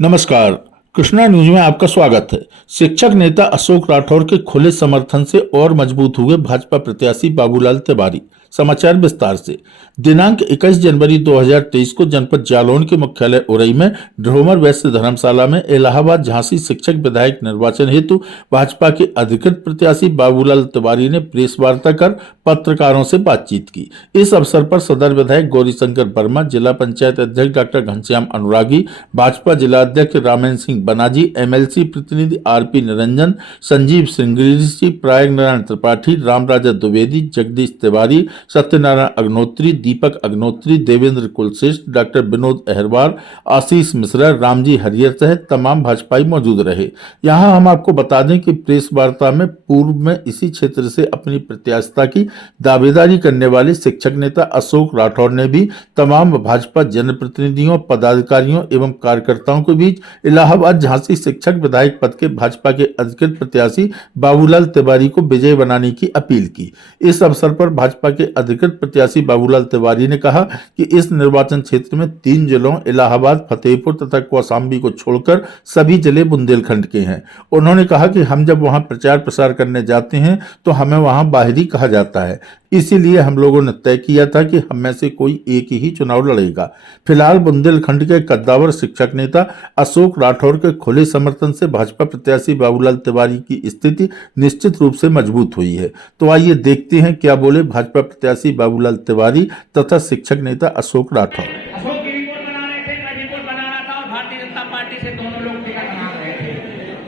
नमस्कार। कृष्णा न्यूज में आपका स्वागत है। शिक्षक नेता अशोक राठौर के खुले समर्थन से और मजबूत हुए भाजपा प्रत्याशी बाबूलाल तिवारी। समाचार विस्तार से। दिनांक 21 जनवरी 2023 को जनपद जालौन के मुख्यालय उरई में ड्रोमर वैश्य धर्मशाला में इलाहाबाद झांसी शिक्षक विधायक निर्वाचन हेतु भाजपा के अधिकृत प्रत्याशी बाबूलाल तिवारी ने प्रेस वार्ता कर पत्रकारों से बातचीत की। इस अवसर पर सदर विधायक गौरीशंकर वर्मा, जिला पंचायत अध्यक्ष डॉक्टर घनश्याम अनुरागी, भाजपा जिला अध्यक्ष रामेंद्र सिंह बनाजी, एमएलसी प्रतिनिधि आरपी निरंजन, संजीव सिंगरी, प्रयाग नारायण त्रिपाठी, रामराजा द्विवेदी, जगदीश तिवारी, सत्यनारायण अग्नोत्री, दीपक अग्नोत्री, देवेंद्र कुलश्रेष्ठ, डॉक्टर विनोद अहरवाल, आशीष मिश्रा, रामजी हरियर सहित तमाम भाजपाई मौजूद रहे। यहां हम आपको बता दें कि प्रेस वार्ता में पूर्व में इसी क्षेत्र से अपनी प्रत्याशिता की दावेदारी करने वाले शिक्षक नेता अशोक राठौर ने भी तमाम भाजपा जनप्रतिनिधियों, पदाधिकारियों एवं कार्यकर्ताओं के बीच इलाहाबाद झांसी शिक्षक विधायक पद के भाजपा के अधिकृत प्रत्याशी बाबूलाल तिवारी को विजय बनाने की अपील की। इस अवसर पर भाजपा के अधिकृत प्रत्याशी बाबूलाल तिवारी ने कहा कि इस निर्वाचन क्षेत्र में 3 जिलों इलाहाबाद, फतेहपुर तथा कौशाम्बी को छोड़कर सभी जिले बुंदेलखंड के हैं। उन्होंने कहा कि हम जब वहां प्रचार प्रसार करने जाते हैं तो हमें वहां बाहरी कहा जाता है, इसीलिए हम लोगों ने तय किया था कि हम में से कोई एक ही चुनाव लड़ेगा। फिलहाल बुंदेलखंड के कद्दावर शिक्षक नेता अशोक राठौर के खुले समर्थन से भाजपा प्रत्याशी बाबूलाल तिवारी की स्थिति निश्चित रूप से मजबूत हुई है। तो आइए देखते हैं क्या बोले भाजपा प्रत्याशी बाबूलाल तिवारी तथा शिक्षक नेता अशोक राठौर। अशोक की रिपोर्ट बना रहे थे, मैं रिपोर्ट बना रहा था और भारतीय जनता पार्टी से दोनों लोग टिकट बना रहे थे।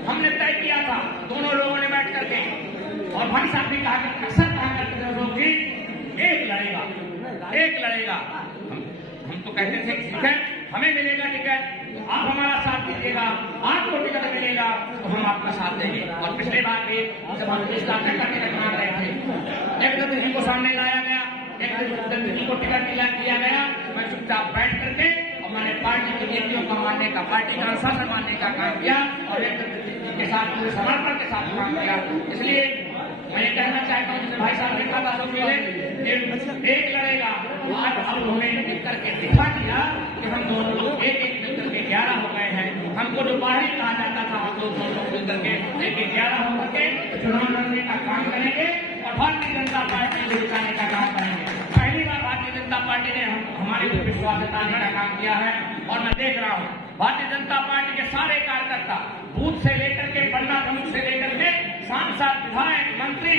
हमने तय किया था दोनों लोगों ने बैठ करके, और भाई साहब ने कहा कि अक्सर कहा करते थे अशोक जी एक लड़ेगा। हम तो कहते थे ठीक है, हमें मिलेगा टिकट, आप हमारा साथ दीजिएगा, आपको टिकट मिलेगा तो हम आपका साथ देंगे। और पिछले बार भी जब हम 20 लाख का टिकट मांग रहे थे, एक दत्त को सामने लाया गया, एक दत्त को टिकट दिया गया। मैं चुपचाप बैठ करके और मैंने पार्टी की नीतियों का मानने का, पार्टी का अनुशासन मानने का काम किया और एक के साथ पूरे समर्पण के साथ काम किया। इसलिए मैं ये कहना चाहता हूँ, भाई साहब ने कहा था एक लड़ेगा, आज हम लोगों ने मिल करके दिखा दिया कि हम दोनों लोग एक मिल करके 11 हो गए हैं। हमको जो बाहरी कहा जाता था, हम लोग दोनों मिल करके 11 होकर के चुनाव लड़ने का काम करेंगे और भारतीय जनता पार्टी को जिताने का काम करेंगे। पहली बार भारतीय जनता पार्टी ने हमारे ऊपर विश्वास जताने का काम किया है और मैं देख रहा हूँ भारतीय जनता पार्टी के सारे कार्यकर्ता बूथ से लेकर के पन्ना प्रमुख से लेकर के सांसद, विधायक, मंत्री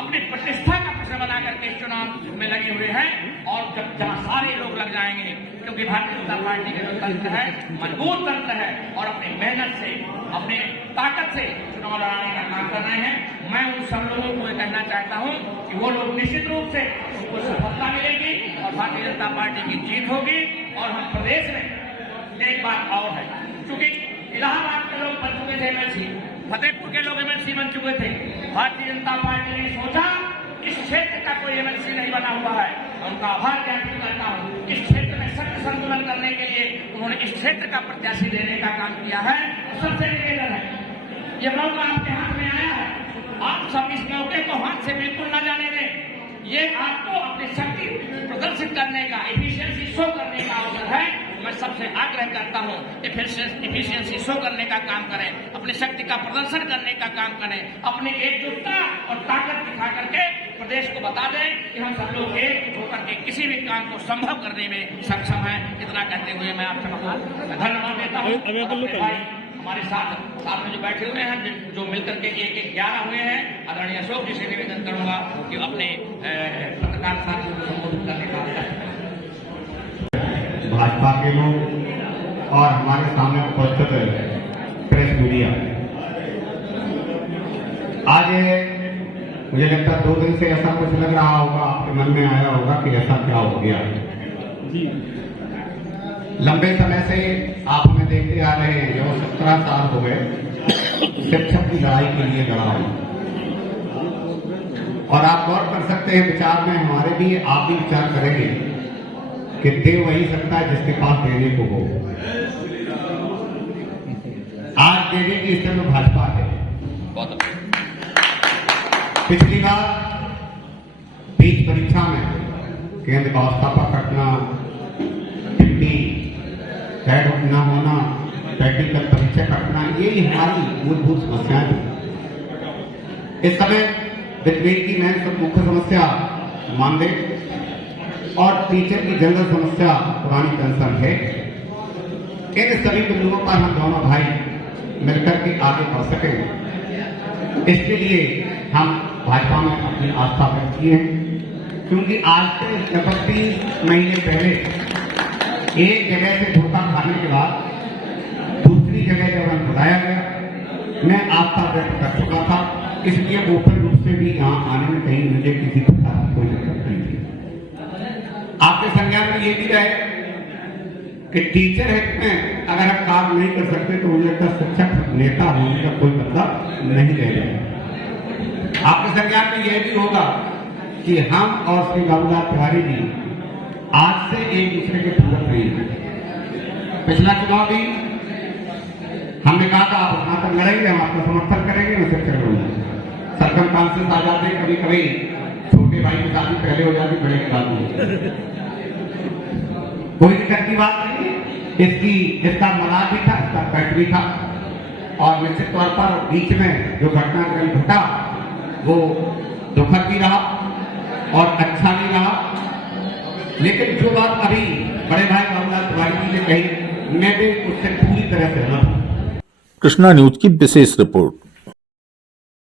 अपनी प्रतिष्ठा का प्रश्न बना करके इस चुनाव में लगे हुए हैं। और जब जहां सारे लोग लग जाएंगे, क्योंकि भारतीय जनता पार्टी का जो तंत्र है मजबूत तंत्र है और अपनी मेहनत से, अपने ताकत से चुनाव लड़ाने का काम कर रहे हैं। मैं उन सब लोगों को कहना चाहता हूं कि वो लोग निश्चित रूप से उनको सफलता मिलेगी और भारतीय जनता पार्टी की जीत होगी। और हम प्रदेश में एक बात और है, क्योंकि इलाहाबाद के लोग बन चुके थे एमएलसी, फतेहपुर के लोग एमएलसी बन चुके थे। भारतीय जनता पार्टी ने सोचा इस क्षेत्र का कोई एमएलसी नहीं बना हुआ है, उनका आभार ज्ञापित करता हूँ। इस क्षेत्र में सत्य संतुलन करने के लिए उन्होंने इस क्षेत्र का प्रत्याशी देने का काम किया है। सबसे निवेदन है, ये मौका आपके हाथ में आया है, आप सब इस मौके को हाथ से बिल्कुल न जाने दें। ये आपको अपनी शक्ति प्रदर्शित करने का, एफिशिएंसी शो करने का अवसर है। मैं सबसे आग्रह करता हूँ एफिशिएंसी शो करने का काम करें, अपनी शक्ति का प्रदर्शन करने का काम करें, अपनी एकजुटता और ताकत दिखा करके प्रदेश को बता दें कि हम सब लोग एक होकर के किसी भी काम को संभव करने में सक्षम हैं। इतना कहते हुए मैं आप सबको धन्यवाद देता हूँ। हमारे साथ में जो बैठे हुए हैं, जो मिलकर के एक 11 हुए हैं, आदरणीय अशोक जी से निवेदन करूंगा कि अपने पत्रकार साथियों को संबोधित करने का। भाजपा के लोग और हमारे सामने उपस्थित प्रेस मीडिया, आज मुझे लगता है 2 दिन से ऐसा कुछ लग रहा होगा, आपके मन में आया होगा कि ऐसा क्या हो गया। लंबे समय से आप हमें देखते आ रहे हैं, जो 17 साल हो गए शिक्षक की लड़ाई के लिए लड़ा हूं। और आप गौर कर सकते हैं विचार में हमारे भी, आप भी विचार करेंगे कि दे वही सकता है जिसके पास देने को हो। आज देने की स्थिति में भाजपा है। पिछली बार बीच परीक्षा में केंद्र का स्थापक घटना, न होना, प्रैक्टिकल परीक्षा कटना, यही हमारी मूलभूत समस्याएं थी। इस समय विद्वेद की मैं सब मुख्य समस्या मानदेय और टीचर की जनरल समस्या पुरानी पेंशन है। इन सभी बिंदुओं पर हम दोनों भाई मिलकर के आगे बढ़ सकें, इसके लिए हम भाजपा में अपनी आस्था व्यक्त किए हैं। क्योंकि आज से लगभग 3 महीने पहले एक जगह से धोखा खाने के बाद दूसरी जगह जब हमें बुलाया गया, मैं आस्था व्यक्त कर चुका था, इसलिए ओपन रूप से भी यहाँ आने में कहीं मुझे किसी प्रकार की कोई दिक्कत नहीं थी। आपके संज्ञान में ये भी रहे कि टीचर है में अगर हम काम नहीं कर सकते तो मुझे लगता शिक्षक नेता होने का कोई मतलब नहीं रह जाएगा। आपके संज्ञान में यह भी होगा कि हम और श्री बाबूलाल तिवारी जी आज से एक दूसरे के पूरक नहीं है। पिछला चुनाव भी हमने कहा था आप स्नातक लड़ेंगे, हम आपका समर्थन करेंगे, मैं शिक्षक रहूंगा। सर्कमस्टांसेस आ जाते, कभी कभी छोटे भाई की शादी पहले हो जाती, बड़े की शादी कोई दिक्कत की बात नहीं है। इसका मलाल भी था, इसका कट भी था, और निश्चित तौर पर बीच में जो घटनाक्रम घटा वो दुखद भी रहा और अच्छा भी रहा। लेकिन जो बात अभी बड़े भाई बाबूलाल तिवारी जी ने कही, मैं भी उससे पूरी तरह सहमत हूं। कृष्णा न्यूज की विशेष रिपोर्ट।